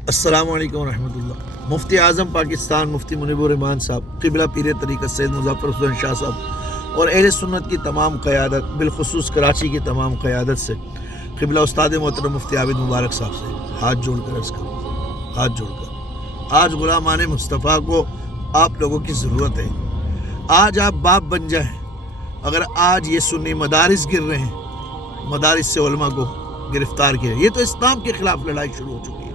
अस्सलामु अलैकुम रहमतुल्लाह। मुफ्ती आज़म पाकिस्तान मुफ्ती मुनीबुर रहमान साहब, क़िबला पीर तरीक़त सैयद मुज़फ़्फ़र हुसैन शाह साहब और अहले सुन्नत की तमाम क़यादत, बिलखुसूस कराची की तमाम क़यादत से, क़िबला उस्ताद मोहतरम मुफ्ती आबिद मुबारक साहब से हाथ जोड़कर अर्ज़ करूँ, हाथ जोड़कर आज ग़ुलामान मुस्तफ़ा को आप लोगों की ज़रूरत है। आज आप बाप बन जाएँ। अगर आज ये सुन्नी मदारिस गिर रहे हैं, मदारिस से उलमा को गिरफ़्तार किया, ये तो इस्लाम के ख़िलाफ़ लड़ाई शुरू हो चुकी है।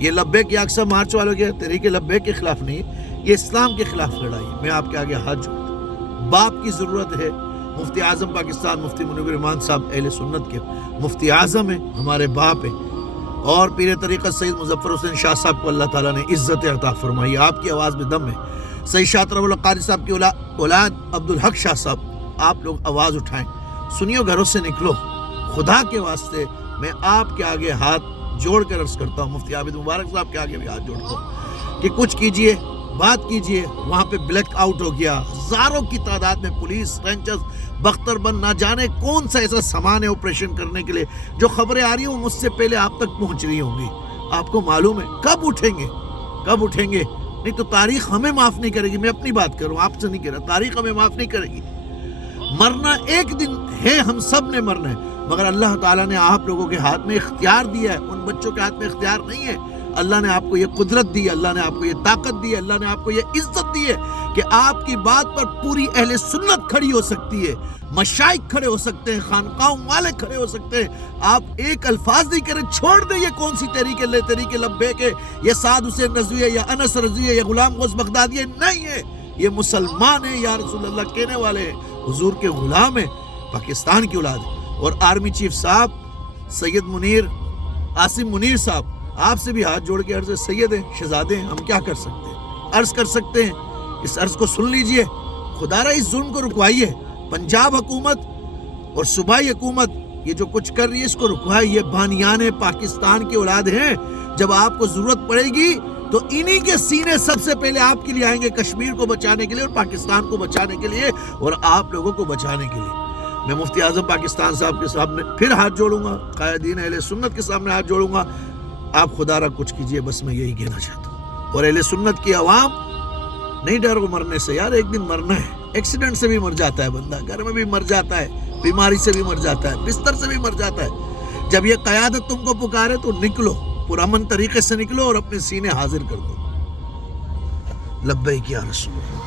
ये लब्बैक की अक्सर मार्च वालों के तरीके लब्बैक के खिलाफ नहीं है, ये इस्लाम के खिलाफ लड़ाई है। मैं आपके आगे हाथ जोड़ता हूँ। बाप की ज़रूरत है। मुफ्ती आज़म पाकिस्तान मुफ्ती मुनीबुर रहमान साहब अहले सुन्नत के मुफ्ती आज़म है, हमारे बाप है। और पीर तरीक़त सैयद मुज़फ़्फ़र हुसैन शाह साहब को अल्लाह ताला ने इज़्ज़त अता फरमाई। आपकी आवाज़ में दम है। सैयद शाह तरवल क़ारी साहब की औलाद अब्दुल हक शाह साहब, आप लोग आवाज़ उठाएँ, सुनियो, घरों से निकलो। खुदा के वास्ते मैं आपके आगे हाथ जोड़ कर अर्ज़ करता हूँ, मुफ्ती आबिद मुबारक साहब के आगे भी हाथ जोड़ता हूँ कि कुछ कीजिए, बात कीजिए। वहाँ पे ब्लैक आउट हो गया, हज़ारों की तादाद में पुलिस, रेंजर्स, बख्तरबंद, ना जाने कौन सा ऐसा सामान है ऑपरेशन करने के लिए। जो खबरें आ रही हैं मुझसे पहले आप तक पहुँच रही होंगी। आपको मालूम है कब उठेंगे, कब उठेंगे? नहीं तो तारीख़ हमें माफ़ नहीं करेगी। मैं अपनी बात करूँ, आपसे नहीं कह रहा, तारीख़ हमें माफ़ नहीं करेगी। मरना एक दिन है, हम सब ने मरना है, मगर अल्लाह ताला ने आप लोगों के हाथ में इख्तियार दिया है। उन बच्चों के हाथ में इख्तियार नहीं है। अल्लाह ने आपको ये कुदरत दी है, अल्लाह ने आपको ये ताकत दी है, अल्लाह ने आपको ये इज्जत दी है कि आपकी बात पर पूरी अहले सुन्नत खड़ी हो सकती है, मशाइख खड़े हो सकते हैं, खानकाहों वाले खड़े हो सकते हैं। आप एक अल्फाज नहीं करें, छोड़ दें ये कौन सी तरीके लब्बैक है, ये साद हुसैन रज़वी है, या अनस रज़वी है, या गुलाम गौस बगदादी है, नहीं है। ये मुसलमान है, या रसूल अल्लाह कहने वाले हैं, हुजूर के गुलाम है, पाकिस्तान की औलाद है। और आर्मी चीफ साहब सैयद मुनीर आसिम मुनीर साहब, आपसे भी हाथ जोड़ के अर्ज़, सैयद हैं, शहजादे हैं, हम क्या कर सकते हैं, अर्ज़ कर सकते हैं। इस अर्ज़ को सुन लीजिए, खुदारा इस जुल्म को रुकवाइए। पंजाब हुकूमत और सूबाई हुकूमत ये जो कुछ कर रही है, इसको रुकवाइए। ये बानियान पाकिस्तान की औलाद हैं। जब आपको ज़रूरत पड़ेगी तो इन्हीं के सीने सबसे पहले आपके लिए आएंगे, कश्मीर को बचाने के लिए और पाकिस्तान को बचाने के लिए और आप लोगों को बचाने के लिए। मैं मुफ्ती आज़म पाकिस्तान साहब के सामने फिर हाथ जोड़ूंगा, कायदीन अहले सुन्नत के सामने हाथ जोड़ूंगा। आप खुदारा कुछ कीजिए, बस मैं यही कहना चाहता हूँ। और अहले सुन्नत की आवाम नहीं डरो मरने से, यार एक दिन मरना है। एक्सीडेंट से भी मर जाता है बंदा, घर में भी मर जाता है, बीमारी से भी मर जाता है, बिस्तर से भी मर जाता है। जब ये क़यादत तुमको पुकारे तो निकलो, पुरअमन तरीके से निकलो और अपने सीने हाजिर कर दो। लब्बैक या रसूल।